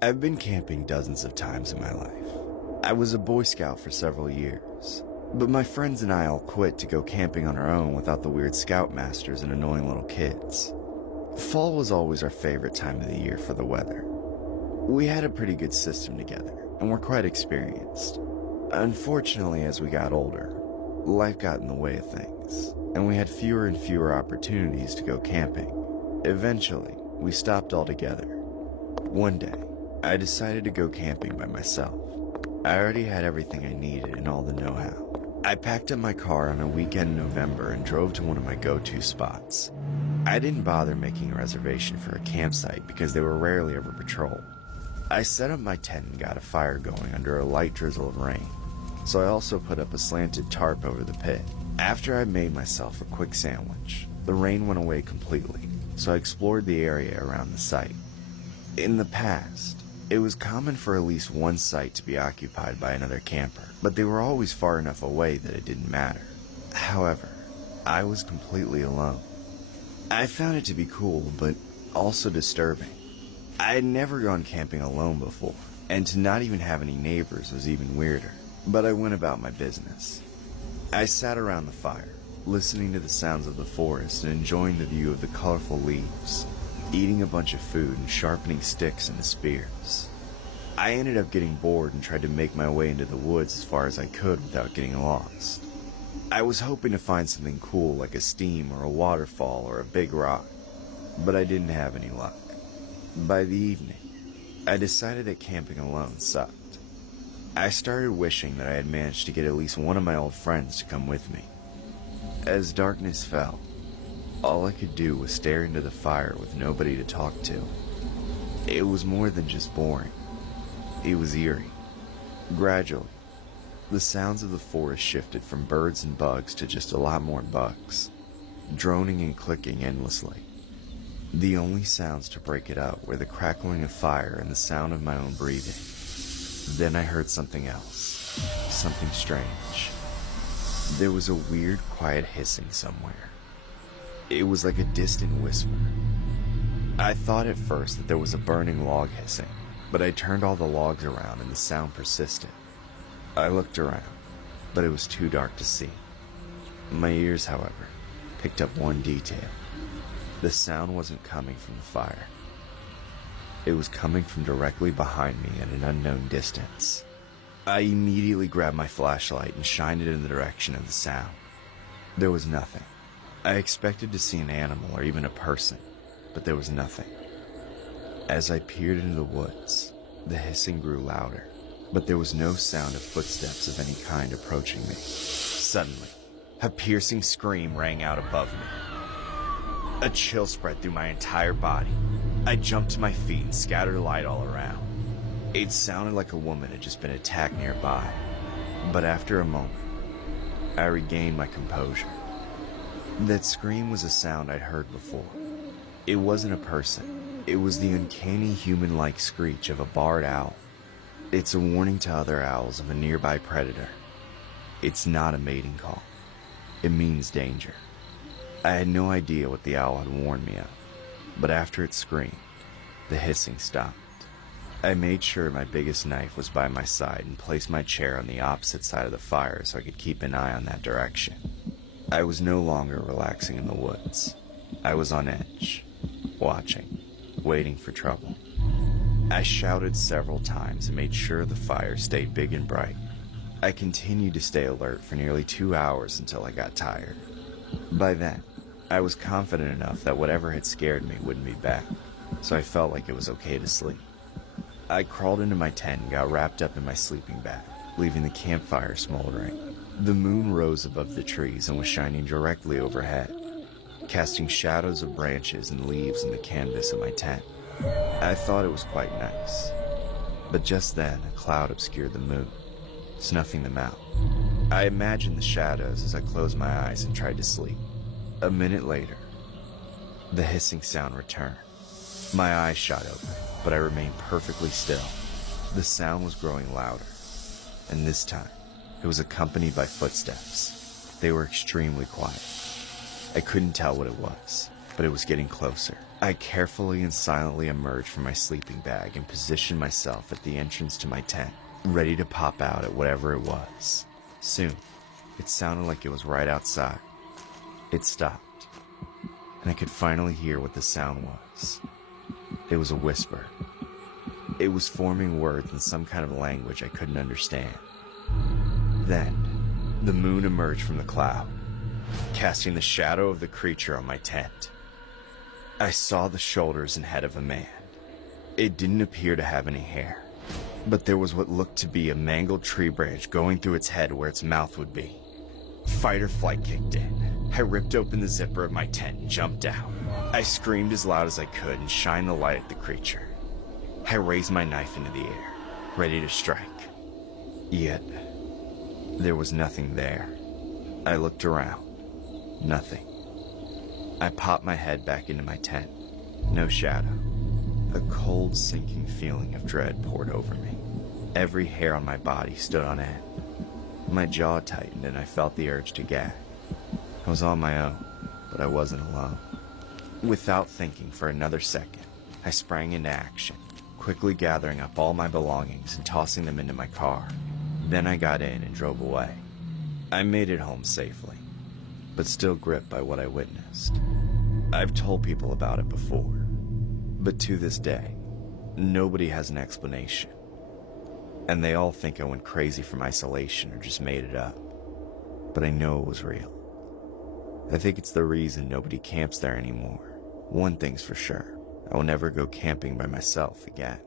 I've been camping dozens of times in my life. I was a Boy Scout for several years, but my friends and I all quit to go camping on our own without the weird scoutmasters and annoying little kids. Fall was always our favorite time of the year for the weather. We had a pretty good system together, and were quite experienced. Unfortunately, as we got older, life got in the way of things, and we had fewer and fewer opportunities to go camping. Eventually, we stopped altogether. One day, I decided to go camping by myself. I already had everything I needed and all the know-how. I packed up my car on a weekend in November and drove to one of my go-to spots. I didn't bother making a reservation for a campsite because they were rarely ever patrolled. I set up my tent and got a fire going under a light drizzle of rain, so I also put up a slanted tarp over the pit. After I made myself a quick sandwich, the rain went away completely, so I explored the area around the site. In the past, it was common for at least one site to be occupied by another camper, but they were always far enough away that it didn't matter. However, I was completely alone. I found it to be cool, but also disturbing. I had never gone camping alone before, and to not even have any neighbors was even weirder, but I went about my business. I sat around the fire, listening to the sounds of the forest and enjoying the view of the colorful leaves, eating a bunch of food and sharpening sticks into spears. I ended up getting bored and tried to make my way into the woods as far as I could without getting lost. I was hoping to find something cool like a stream or a waterfall or a big rock, but I didn't have any luck. By the evening, I decided that camping alone sucked. I started wishing that I had managed to get at least one of my old friends to come with me. As darkness fell, all I could do was stare into the fire with nobody to talk to. It was more than just boring. It was eerie. Gradually, the sounds of the forest shifted from birds and bugs to just a lot more bugs, droning and clicking endlessly. The only sounds to break it up were the crackling of fire and the sound of my own breathing. Then I heard something else, something strange. There was a weird, quiet hissing somewhere. It was like a distant whisper. I thought at first that there was a burning log hissing, but I turned all the logs around and the sound persisted. I looked around, but it was too dark to see. My ears, however, picked up one detail. The sound wasn't coming from the fire. It was coming from directly behind me at an unknown distance. I immediately grabbed my flashlight and shined it in the direction of the sound. There was nothing. I expected to see an animal or even a person, but there was nothing. As I peered into the woods, the hissing grew louder, but there was no sound of footsteps of any kind approaching me. Suddenly, a piercing scream rang out above me. A chill spread through my entire body. I jumped to my feet and scattered light all around. It sounded like a woman had just been attacked nearby, but after a moment, I regained my composure. That scream was a sound I'd heard before. It wasn't a person. It was the uncanny human-like screech of a barred owl. It's a warning to other owls of a nearby predator. It's not a mating call. It means danger. I had no idea what the owl had warned me of, but after it screamed, the hissing stopped. I made sure my biggest knife was by my side and placed my chair on the opposite side of the fire so I could keep an eye on that direction. I was no longer relaxing in the woods. I was on edge, watching, waiting for trouble. I shouted several times and made sure the fire stayed big and bright. I continued to stay alert for nearly 2 hours until I got tired. By then, I was confident enough that whatever had scared me wouldn't be back, so I felt like it was okay to sleep. I crawled into my tent and got wrapped up in my sleeping bag, leaving the campfire smoldering. The moon rose above the trees and was shining directly overhead, casting shadows of branches and leaves on the canvas of my tent. I thought it was quite nice, but just then a cloud obscured the moon, snuffing them out. I imagined the shadows as I closed my eyes and tried to sleep. A minute later, the hissing sound returned. My eyes shot open, but I remained perfectly still. The sound was growing louder, and this time, it was accompanied by footsteps. They were extremely quiet. I couldn't tell what it was, but it was getting closer. I carefully and silently emerged from my sleeping bag and positioned myself at the entrance to my tent, ready to pop out at whatever it was. Soon, it sounded like it was right outside. It stopped, and I could finally hear what the sound was. It was a whisper. It was forming words in some kind of language I couldn't understand. Then, the moon emerged from the cloud, casting the shadow of the creature on my tent. I saw the shoulders and head of a man. It didn't appear to have any hair, but there was what looked to be a mangled tree branch going through its head where its mouth would be. Fight or flight kicked in. I ripped open the zipper of my tent and jumped out. I screamed as loud as I could and shined the light at the creature. I raised my knife into the air, ready to strike. Yet, there was nothing there. I looked around. Nothing. I popped my head back into my tent. No shadow. A cold, sinking feeling of dread poured over me. Every hair on my body stood on end. My jaw tightened and I felt the urge to gag. I was on my own, but I wasn't alone. Without thinking for another second, I sprang into action, quickly gathering up all my belongings and tossing them into my car. Then I got in and drove away. I made it home safely, but still gripped by what I witnessed. I've told people about it before, but to this day, nobody has an explanation. And they all think I went crazy from isolation or just made it up. But I know it was real. I think it's the reason nobody camps there anymore. One thing's for sure, I will never go camping by myself again.